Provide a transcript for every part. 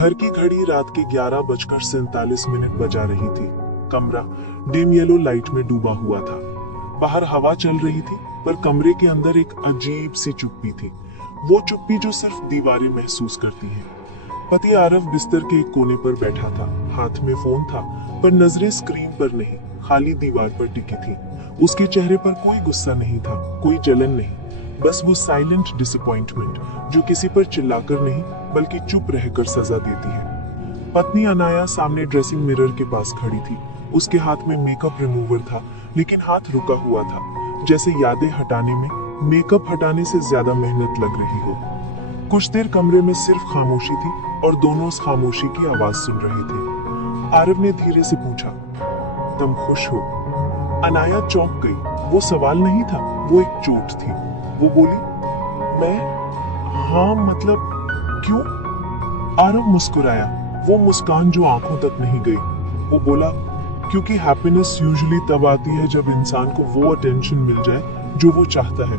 घर की घड़ी रात के 11:47 बजा रही थी। कमरा डिम येलो लाइट में डूबा हुआ था। बाहर हवा चल रही थी, पर कमरे के अंदर एक अजीब सी चुप्पी थी। वो चुप्पी जो सिर्फ दीवारें महसूस करती हैं। पति आरव बिस्तर के एक कोने पर बैठा था। हाथ में फोन था, पर नजरें स्क्रीन पर नहीं, खाली दीवार पर टिकी थी। उसके चेहरे पर कोई गुस्सा नहीं था, कोई जलन नहीं, बस वो साइलेंट डिसअपॉइंटमेंट जो किसी पर चिल्लाकर नहीं बल्कि चुप रहकर सजा देती है। पत्नी अनाया सामने ड्रेसिंग मिरर के पास खड़ी थी। उसके हाथ में मेकअप रिमूवर था, लेकिन हाथ रुका हुआ था, जैसे यादें हटाने में मेकअप हटाने से ज्यादा मेहनत लग रही हो। कुछ देर कमरे में सिर्फ खामोशी थी और दोनों उस खामोशी की आवाज सुन रहे थे। आरव ने धीरे से पूछा, तुम खुश हो? अनाया चौंक गई। वो सवाल नहीं था, वो एक चोट थी। वो बोली, मैं? हाँ, मतलब क्यों? आरव मुस्कुराया, वो मुस्कान जो आंखों तक नहीं गई। वो बोला, क्योंकि हैप्पीनेस यूजुअली तब आती है जब इंसान को वो अटेंशन मिल जाए जो वो चाहता है।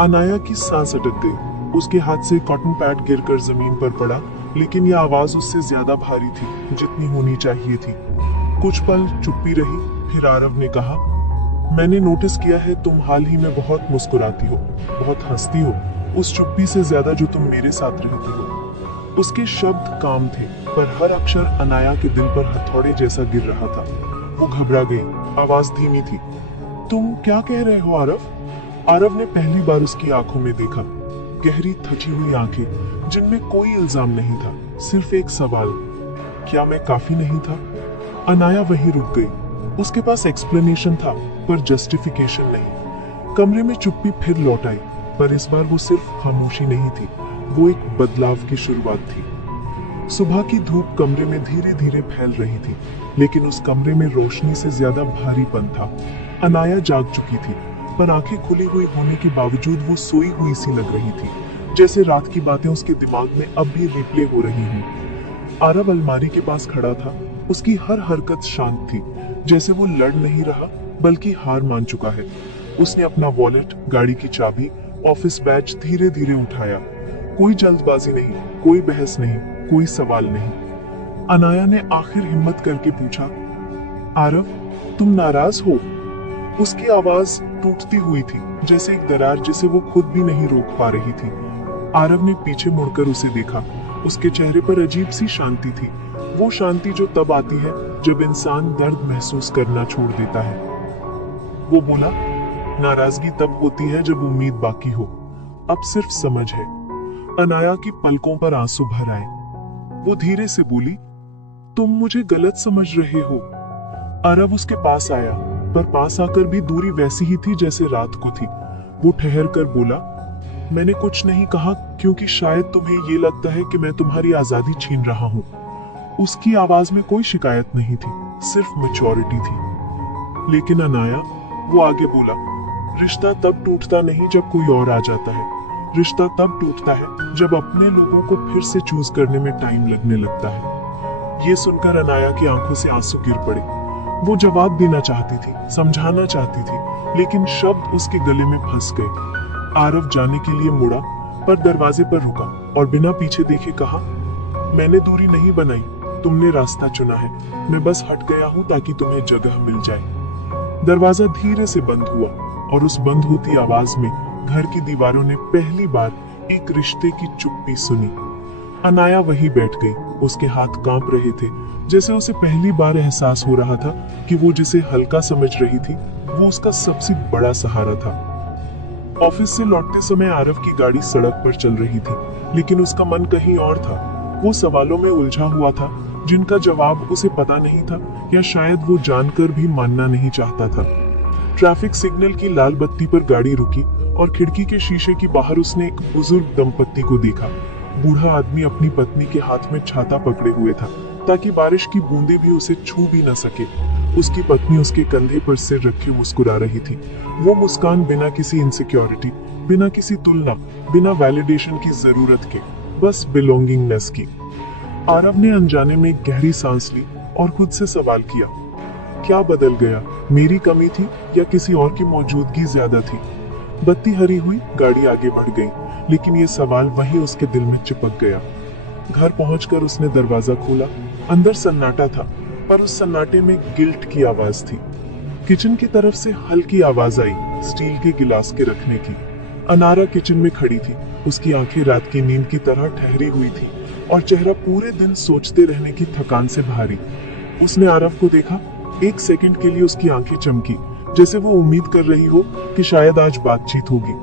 अनाया की सांस अटक गई। उसके हाथ से कॉटन पैड गिरकर जमीन पर पड़ा, लेकिन यह आवाज उससे ज्यादा भारी थी जितनी होनी चाहिए थी। कुछ पल चुप्पी रही, फिर आरव ने कहा, मैंने नोटिस किया है तुम हाल ही में बहुत मुस्कुराती हो, बहुत हंसती हो, उस चुप्पी से ज्यादा जो तुम मेरे साथ रहती हो। उसके शब्द काम थे, पर हर अक्षर अनाया के दिल पर हथौड़े जैसा गिर रहा था। वो घबरा गई, आवाज धीमी थी। तुम क्या कह रहे हो आरव? आरव ने पहली बार उसकी आंखों में देखा, गहरी थकी हुई आंखें जिनमें कोई इल्जाम नहीं था, सिर्फ एक सवाल, क्या मैं काफी नहीं था? अनाया वहीं रुक गई। उसके पास एक्सप्लेनेशन था, पर जस्टिफिकेशन नहीं। कमरे में चुप्पी फिर लौट आई, पर इस बार वो सिर्फ खामोशी नहीं थी, वो एक बदलाव की शुरुआत थी। सुबह की धूप कमरे में धीरे धीरे फैल रही थी, लेकिन उस कमरे में रोशनी से ज्यादा भारीपन था। अनाया जाग चुकी थी, पर आंखें खुली हुई होने के बावजूद वो सोई हुई सी लग रही थी, जैसे रात की बातें उसके दिमाग में अब भी रिप्ले हो रही हैं। आरव अलमारी के पास खड़ा था, उसकी हर हरकत शांत थी, जैसे वो लड़ नहीं रहा बल्कि हार मान चुका है। उसने अपना वॉलेट, गाड़ी की चाबी, ऑफिस बैज धीरे धीरे उठाया। कोई जल्दबाजी नहीं, कोई बहस नहीं, कोई सवाल नहीं। अनाया ने आखिर हिम्मत करके पूछा, आरव, तुम नाराज हो? उसकी आवाज टूटती हुई थी, जैसे एक दरार जिसे वो खुद भी नहीं रोक पा रही थी। आरव ने पीछे मुड़कर उसे देखा। उसके चेहरे पर अजीब सी शांति थी, वो शांति जो तब आती है जब इंसान दर्द महसूस करना छोड़ देता है। वो बोला, नाराजगी तब होती है जब उम्मीद बाकी हो, अब सिर्फ समझ है। अनाया की पलकों पर आंसू भर आए। वो धीरे से बोली, तुम मुझे गलत समझ रहे हो। आरव उसके पास आया, पर पास आकर भी दूरी वैसी ही थी जैसे रात को थी। वो ठहर कर बोला, मैंने कुछ नहीं कहा क्योंकि शायद तुम्हें ये लगता है कि मैं तुम्हारी आजादी छीन रहा हूँ। उसकी आवाज में कोई शिकायत नहीं थी, सिर्फ मैच्योरिटी थी। लेकिन अनाया, वो आगे बोला, रिश्ता तब टूटता नहीं जब कोई और आ जाता है। रिश्ता तब टूटता है जब अपने लोगों को फिर से चूज करने में टाइम लगने लगता है। ये सुनकर अनाया की आंखों से आंसू गिर पड़े। वो जवाब देना चाहती थी, समझाना चाहती थी, लेकिन शब्द उसके गले में फंस गए। आरव जाने के लिए मुड़ा, पर दरवाजे पर रुका और बिना पीछे देखे कहा, मैंने दूरी नहीं बनाई, तुमने रास्ता चुना है। मैं बस हट गया हूँ ताकि तुम्हें जगह मिल जाए। दरवाजा धीरे से बंद हुआ और उस बंद होती आवाज में घर की दीवारों ने पहली बार एक रिश्ते की चुप्पी सुनी। अनाया वहीं बैठ गई, उसके हाथ कांप रहे थे, जैसे उसे पहली बार एहसास हो रहा था कि वो जिसे हल्का समझ रही थी वो उसका सबसे बड़ा सहारा था। ऑफिस से लौटते समय आरव की गाड़ी सड़क पर चल रही थी, लेकिन उसका मन कहीं और था। वो सवालों में उलझा हुआ था जिनका जवाब उसे पता नहीं था, या शायद वो जानकर भी मानना नहीं चाहता था। ट्रैफिक सिग्नल की लाल बत्ती पर गाड़ी रुकी और खिड़की के शीशे के बाहर उसने एक बुजुर्ग दंपत्ति को देखा। बूढ़ा आदमी अपनी पत्नी के हाथ में छाता पकड़े हुए था, ताकि बारिश की बूंदें भी उसे छू भी न सके। उसकी पत्नी उसके कंधे पर सिर रखे मुस्कुरा रही थी। वो मुस्कान बिना किसी इनसिक्योरिटी, बिना किसी तुलना, बिना वैलिडेशन की जरूरत के, बस बिलोंगिंगनेस की। आरव ने अनजाने में गहरी सांस ली और खुद से सवाल किया, क्या बदल गया? मेरी कमी थी या किसी और की मौजूदगी ज्यादा थी? बत्ती हरी हुई, गाड़ी आगे बढ़ गई, लेकिन ये सवाल वहीं उसके दिल में चिपक गया। घर पहुंचकर उसने दरवाजा खोला। अंदर सन्नाटा था, पर उस सन्नाटे में गिल्ट की आवाज थी। किचन की तरफ से हल्की आवाज आई, स्टील के गिलास के रखने की। अनारा किचन में खड़ी थी। उसकी आंखें रात की नींद की तरह ठहरी हुई थी और चेहरा पूरे दिन सोचते रहने की थकान से भारी। उसने आरव को देखा। एक सेकंड के लिए उसकी आंखें चमकी, जैसे वो उम्मीद कर रही हो कि शायद आज बातचीत होगी।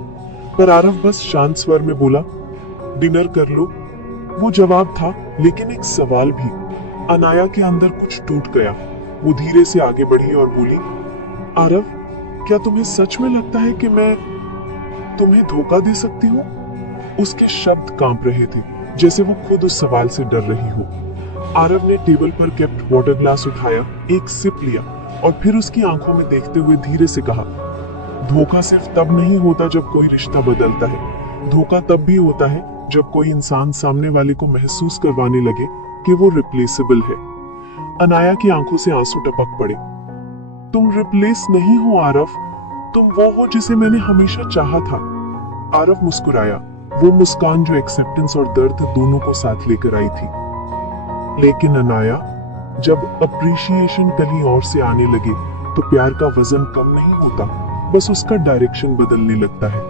पर आरव बस शांत स्वर में बोला, डिनर कर लो। वो जवाब था, लेकिन एक सवाल भी। अनाया के अंदर कुछ टूट गया। वो धीरे से आगे बढ़ी और बोली, आरव, क्या तुम्हें सच में लगता है कि मैं तुम्हें धोखा दे सकती हूँ? उसके शब्द कांप रहे थे, जैसे वो खुद उस सवाल से डर रही हो। आरव ने टेबल पर केप्ट वाटर ग्लास उठाया, एक सिप लिया और फिर उसकी आंखों में देखते हुए धीरे से कहा, धोखा सिर्फ तब नहीं होता जब कोई रिश्ता बदलता है। धोखा तब भी होता है जब कोई इंसान सामने वाले को महसूस करवाने लगे कि वो रिप्लेसेबल है। अनाया की आंखों से आंसू टपक पड़े। तुम रिप्लेस नहीं हो आरव, तुम वो हो जिसे मैंने हमेशा चाहा था। आरव मुस्कुराया, वो मुस्कान जो एक्सेप्टेंस और दर्द दोनों को साथ लेकर आई थी। लेकिन अनाया, जब अप्रिशिएशन कहीं और से आने लगे तो प्यार का वजन कम नहीं होता, बस उसका डायरेक्शन बदलने लगता है।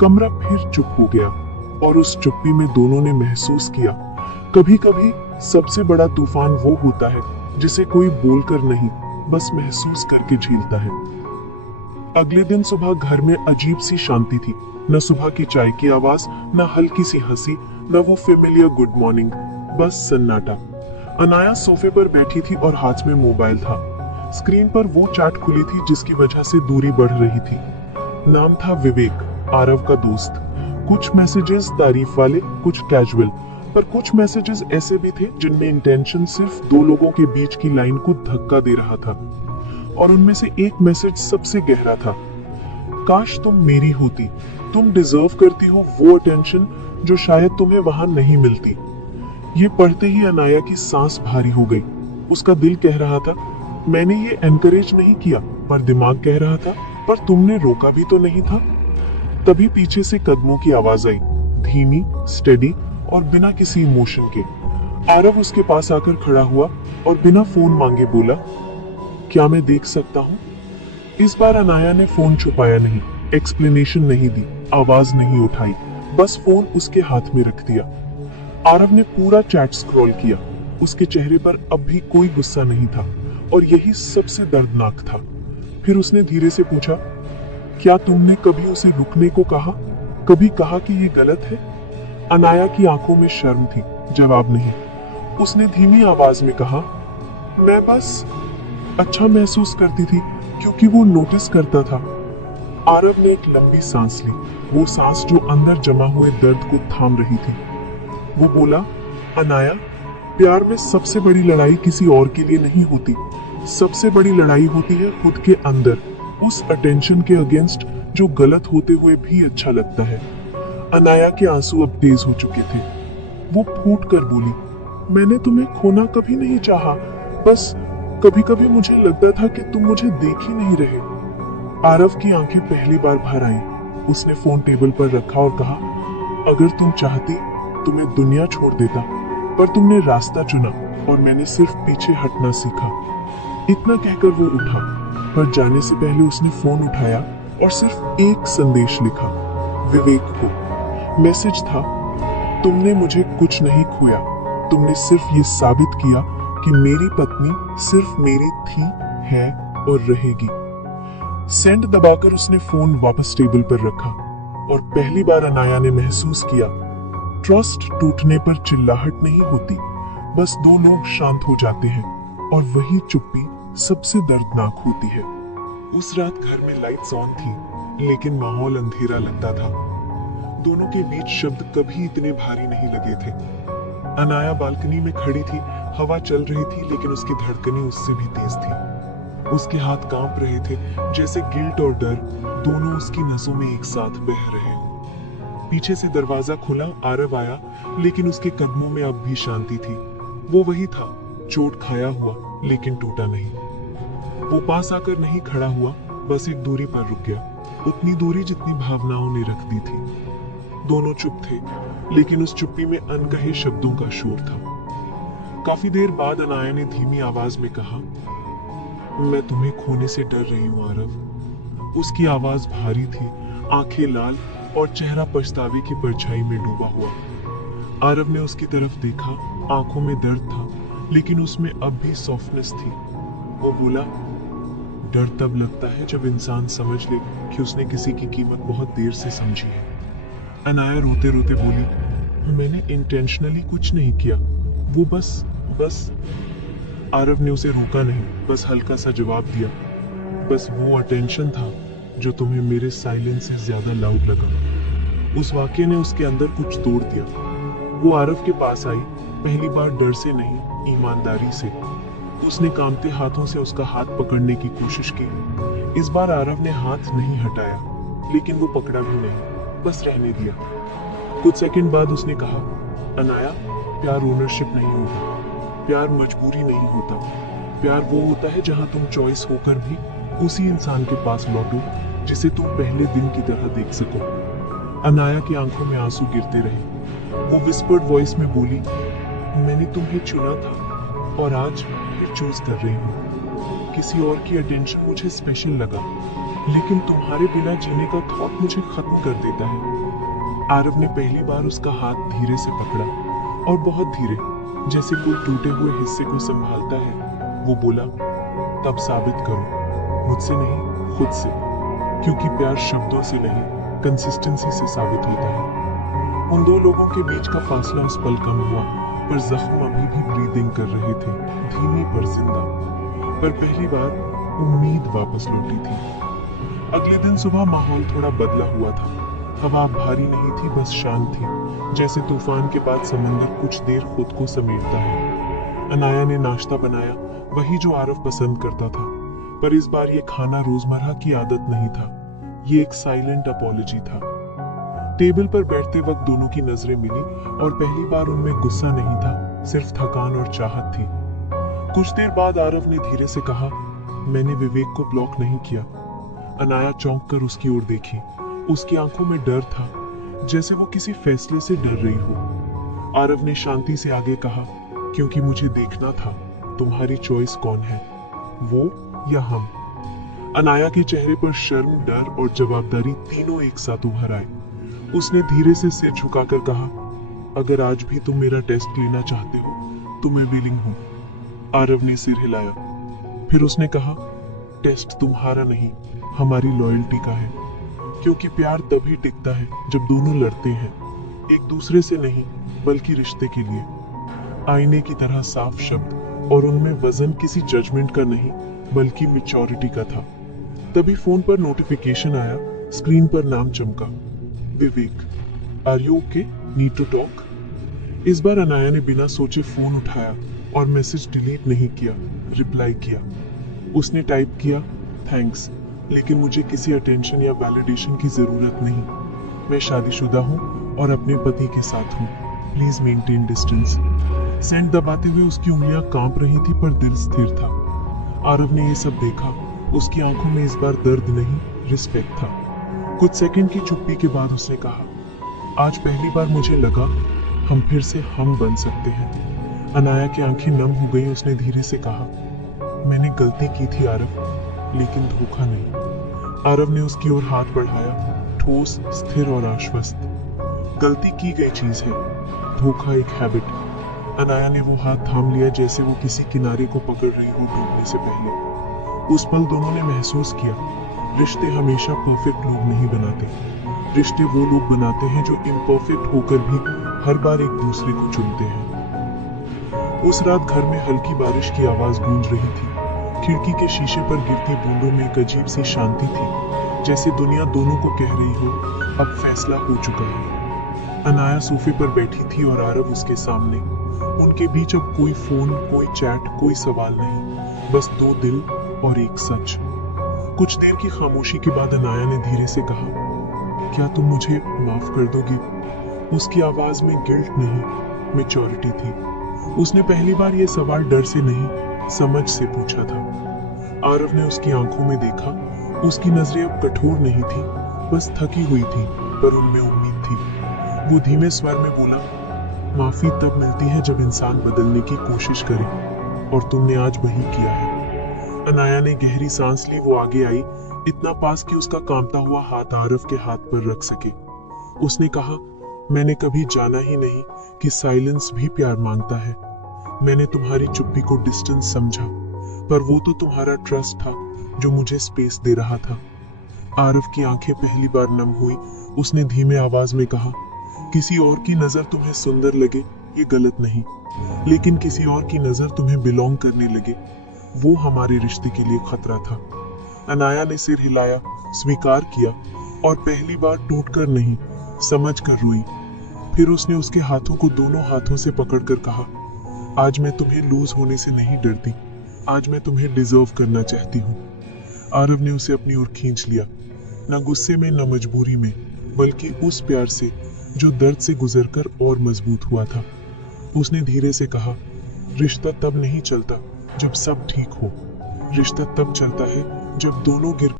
कमरा फिर चुप हो गया और उस चुप्पी में दोनों ने महसूस किया, कभी कभी सबसे बड़ा तूफान वो होता है जिसे कोई बोलकर नहीं, बस महसूस करके झेलता है। अगले दिन सुबह घर में अजीब सी शांति थी। न सुबह की चाय की आवाज, न हल्की सी हंसी, न वो फेमिलियर गुड मॉर्निंग, बस सन्नाटा। अनाया सोफे पर बैठी थी और हाथ में मोबाइल था। स्क्रीन पर वो चैट खुली थी जिसकी वजह से दूरी बढ़ रही थी। नाम था विवेक, आरव का दोस्त। कुछ मैसेजेस तारीफ वाले, कुछ कैजुअल, पर कुछ मैसेजेस ऐसे भी थे जिनमें इंटेंशन सिर्फ दो लोगों के बीच की लाइन को धक्का दे रहा था। और उनमें से एक मैसेज सबसे गहरा था, काश तुम मेरी होती, तुम डिजर्व करती हो वो अटेंशन जो शायद तुम्हें वहां नहीं मिलती। ये पढ़ते ही अनाया की सांस भारी हो गई। उसका दिल कह रहा था, मैंने ये एनकरेज नहीं किया, पर दिमाग कह रहा था, पर तुमने रोका भी तो नहीं था। तभी पीछे से कदमों की आवाज आई, धीमी, स्टेडी और बिना किसी इमोशन के। आरव उसके पास आकर खड़ा हुआ और बिना फोन मांगे बोला, क्या मैं देख सकता हूँ? इस बार अनाया ने फोन छुपाया नहीं, एक्सप्लेनेशन नहीं दी, आवाज नहीं उठाई, बस फोन उसके हाथ में रख दिया। आरव ने पूरा चैट स्क्रॉल किया। उसके चेहरे पर अब भी कोई गुस्सा नहीं था और यही सबसे दर्दनाक था। फिर उसने धीरे से पूछा, क्या तुमने कभी उसे रुकने को कहा? कभी कहा कि ये गलत है? अनाया की आंखों में शर्म थी, जवाब नहीं। उसने धीमी आवाज में कहा, मैं बस अच्छा महसूस करती थी क्योंकि वो नोटिस करता था। आरव ने एक लंबी सांस ली, वो सांस जो अंदर जमा हुए दर्द को थाम रही थी। वो बोला, अनाया, प्यार में सबसे बड़ी लड़ाई किसी और के लिए नहीं होती, सबसे बड़ी लड़ाई होती है खुद के अंदर, उस अटेंशन के अगेंस्ट जो गलत होते हुए भी अच्छा लगता है। अनाया के आंसू अब तेज हो चुके थे। वो फूट कर बोली, मैंने तुम्हें खोना कभी नहीं चाहा, बस कभी कभी मुझे लगता था कि तुम मुझे देख ही नहीं रहे। आरव की आंखें पहली बार भर आईं। उसने फोन टेबल पर रखा और कहा, अगर तुम चाहती तो मैं दुनिया छोड़ देता, पर तुमने रास्ता चुना और मैंने सिर्फ पीछे हटना सीखा। इतना कहकर वो उठा, पर जाने से पहले उसने फोन उठाया और सिर्फ एक संदेश लिखा, विवेक को। मैसेज था, तुमने मुझे कुछ नहीं खोया, तुमने सिर्फ ये साबित किया कि मेरी पत्नी सिर्फ मेरी थी, है और रहेगी। सेंड दबाकर उसने फोन वापस टेबल पर रखा और पहली बार अनाया ने महसूस किया, ट्रस्ट टूटने पर चिल्लाहट नहीं होती, बस दो लोग शांत हो जाते हैं और वही चुप्पी सबसे दर्दनाक होती है। उस रात घर में लाइट्स ऑन थी, लेकिन माहौल अंधेरा लगता था। दोनों के बीच शब्द कभी इतने भारी नहीं लगे थे। अनाया बालकनी में खड़ी थी, हवा चल रही थी, लेकिन उसकी धड़कनें उससे भी तेज थी। उसके हाथ कांप रहे थे, जैसे गिल्ट और डर दोनों उसकी नसों में एक साथ बह रहे हों। पीछे से दरवाजा खुला, आरव आया, लेकिन उसके कदमों में अब भी शांति थी। वो वही था, चोट खाया हुआ लेकिन टूटा नहीं। वो पास आकर नहीं खड़ा हुआ, बस एक दूरी पर रुक गया, उतनी दूरी जितनी भावनाओं ने रख दी थी। दोनों चुप थे, लेकिन उस चुप्पी में अनकहे शब्दों का शोर था। काफी देर बाद अनाया ने धीमी आवाज में कहा, मैं तुम्हें खोने से डर रही हूँ आरव। उसकी आवाज भारी थी, आंखें लाल और चेहरा पछतावे की परछाई में डूबा हुआ। आरव ने उसकी तरफ देखा, आंखों में दर्द था, लेकिन उसमें अब भी सॉफ्टनेस थी। वो बोला, डर तब लगता है जब इंसान समझ ले कि उसने किसी की कीमत बहुत देर से समझी है। अनाया रोते रोते बोली, मैंने इंटेंशनली कुछ नहीं किया, वो बस। आरव ने उसे रोका नहीं, बस हल्का सा जवाब दिया, बस वो अटेंशन था जो तुम्हें मेरे साइलेंस से ज्यादा लाउड लगा। उस वाक्य ने उसके अंदर कुछ तोड़ दिया। वो आरव के पास आई, पहली बार डर से नहीं, ईमानदारी से। उसने कांपते हाथों से उसका हाथ पकड़ने की कोशिश की। इस बार आरव ने हाथ नहीं हटाया, लेकिन वो पकड़ा भी नहीं, बस रहने दिया। कुछ सेकंड बाद उसने कहा, अनाया, प्यार ओनरशिप नहीं होता, प्यार मजबूरी नहीं होता, प्यार वो होता है जहां तुम चॉइस होकर भी उसी इंसान के पास लौटो जिसे तुम पहले दिन की तरह देख सको। अनाया की आंखों में आंसू गिरते रहे। वो विस्पर्ड वॉइस में बोली, मैंने तुम्हें चुना था और आज फिर चूज कर रही हूँ। किसी और की अटेंशन मुझे स्पेशल लगा, लेकिन तुम्हारे बिना जीने का थॉट मुझे खत्म कर देता है। आरव ने पहली बार उसका हाथ धीरे से पकड़ा, और बहुत धीरे, जैसे कोई टूटे हुए हिस्से को संभालता है। वो बोला, तब साबित करो, मुझसे नहीं खुद से, क्योंकि प्यार शब्दों से नहीं, कंसिस्टेंसी से साबित होता है। उन दो लोगों के बीच का फासला उस पल कम हुआ, पर जख्म अभी भी ब्रीदिंग कर रहे थे, धीमी पर जिंदा। पर पहली बार उम्मीद वापस लौटी थी। अगले दिन सुबह माहौल थोड़ा बदला हुआ था। हवा भारी नहीं थी, बस शांत थी, जैसे तूफान के बाद समंदर कुछ देर खुद को समेटता है। अनाया ने नाश्ता बनाया, वही जो आरव पसंद करता था, पर इस बार ये खाना रोजमर्रा की आदत नहीं था। ये एक साइलेंट अपॉलजी था। टेबल पर बैठते वक्त दोनों की नजरें मिली, और पहली बार उनमें गुस्सा नहीं था, सिर्फ थकान और चाहत थी। कुछ देर बाद आरव ने धीरे से कहा, मैंने विवेक को ब्लॉक नहीं किया। अनाया चौंक कर उसकी ओर देखी। उसकी आंखों में डर था, जैसे वो किसी फैसले से डर रही हो। आरव ने शांति से आगे कहा, क्योंकि मुझे देखना था तुम्हारी चॉइस कौन है, वो या हम। अनाया के चेहरे पर शर्म, डर और जवाबदारी तीनों एक साथ उभर आए। उसने धीरे से सिर झुकाकर कहा, अगर आज भी तुम मेरा टेस्ट लेना चाहते हो तो मैं विलिंग हूं। आरव ने सिर हिलाया। फिर उसने कहा, टेस्ट तुम्हारा नहीं, हमारी लॉयल्टी का है, क्योंकि प्यार तभी टिकता है जब दोनों लड़ते हैं, एक दूसरे से नहीं बल्कि रिश्ते के लिए। आईने की तरह साफ शब्द, और उनमें वजन किसी जजमेंट का नहीं बल्कि मैच्योरिटी का था। तभी फोन पर नोटिफिकेशन आया। स्क्रीन पर नाम चमका, Vivek. Are you okay, need to talk. इस बार अनाया ने बिना सोचे फोन उठाया और मैसेज डिलीट नहीं किया, रिप्लाई किया। उसने टाइप किया, थैंक्स, लेकिन मुझे किसी अटेंशन या वैलिडेशन की जरूरत नहीं। मैं शादीशुदा हूँ और अपने पति के साथ हूँ, प्लीज मेंटेन डिस्टेंस। सेंड दबाते हुए उसकी उंगलियां कांप रही थी, पर दिल स्थिर था। आरव ने ये सब देखा। उसकी आंखों में इस बार दर्द नहीं, रिस्पेक्ट था। कुछ सेकंड की चुप्पी के बाद उसने कहा, आज पहली बार मुझे लगा हम फिर से हम बन सकते हैं। अनाया की आंखें नम हो गई। उसने धीरे से कहा, मैंने गलती की थी आरव, लेकिन धोखा नहीं। आरव ने उसकी ओर हाथ बढ़ाया, ठोस, स्थिर और आश्वस्त। गलती की गई चीज है, धोखा एक हैबिट। अनाया ने वो हाथ थाम लिया, जैसे वो किसी किनारे को पकड़ रही हो डूबने से पहले। उस पल दोनों ने महसूस किया, रिश्ते हमेशा परफेक्ट लोग नहीं बनाते। रिश्ते वो लोग बनाते हैं जो इम्परफेक्ट होकर भी हर बार एक दूसरे को चुनते हैं। उस रात घर में हल्की बारिश की आवाज गूंज रही थी। खिड़की के शीशे पर गिरती बूंदों में एक अजीब सी शांति थी, जैसे दुनिया दोनों को कह रही हो, अब फैसला हो चुका है। अनाया सोफे पर बैठी थी और आरव उसके सामने। उनके बीच अब कोई फोन, कोई चैट, कोई सवाल नहीं, बस दो दिल और एक सच। कुछ देर की खामोशी के बाद अनाया ने धीरे से कहा, क्या तुम मुझे माफ कर दोगे? उसकी आवाज में गिल्ट नहीं, मैच्योरिटी थी। उसने पहली बार यह सवाल डर से नहीं, समझ से पूछा था। आरव ने उसकी आंखों में देखा। उसकी नजरें अब कठोर नहीं थी, बस थकी हुई थी, पर उनमें उम्मीद थी। वो धीमे स्वर में बोला, माफी तब मिलती है जब इंसान बदलने की कोशिश करे, और तुमने आज वही किया है। अनाया ने गहरी सांस ली। वो आगे आई, इतना पास कि उसका कांपता हुआ हाथ आरव के हाथ पर रख सके। उसने कहा, मैंने कभी जाना ही नहीं कि साइलेंस भी प्यार मांगता है। मैंने तुम्हारी चुप्पी को डिस्टेंस समझा, पर वो तो तुम्हारा ट्रस्ट था जो मुझे स्पेस दे रहा था। आरव की आंखें पहली बार नम हुई। उसने धीमे आवाज में कहा, किसी और की नजर तुम्हें सुंदर लगे ये गलत नहीं, लेकिन किसी और की नजर तुम्हें बिलोंग करने लगे, वो हमारे रिश्ते के लिए खतरा था। अनाया ने सिर हिलाया, स्वीकार किया, और पहली बार टूटकर नहीं, समझकर रोई। फिर उसने उसके हाथों को दोनों हाथों से पकड़कर कहा, आज मैं तुम्हें लूज होने से नहीं डरती, आज मैं तुम्हें डिजर्व करना चाहती हूँ। आरव ने उसे अपनी ओर खींच लिया, न गुस्से में न मजबूरी में, बल्कि उस प्यार से जो दर्द से गुजरकर और मजबूत हुआ था। उसने धीरे से कहा, रिश्ता तब नहीं चलता जब सब ठीक हो, रिश्ता तब चलता है जब दोनों गिर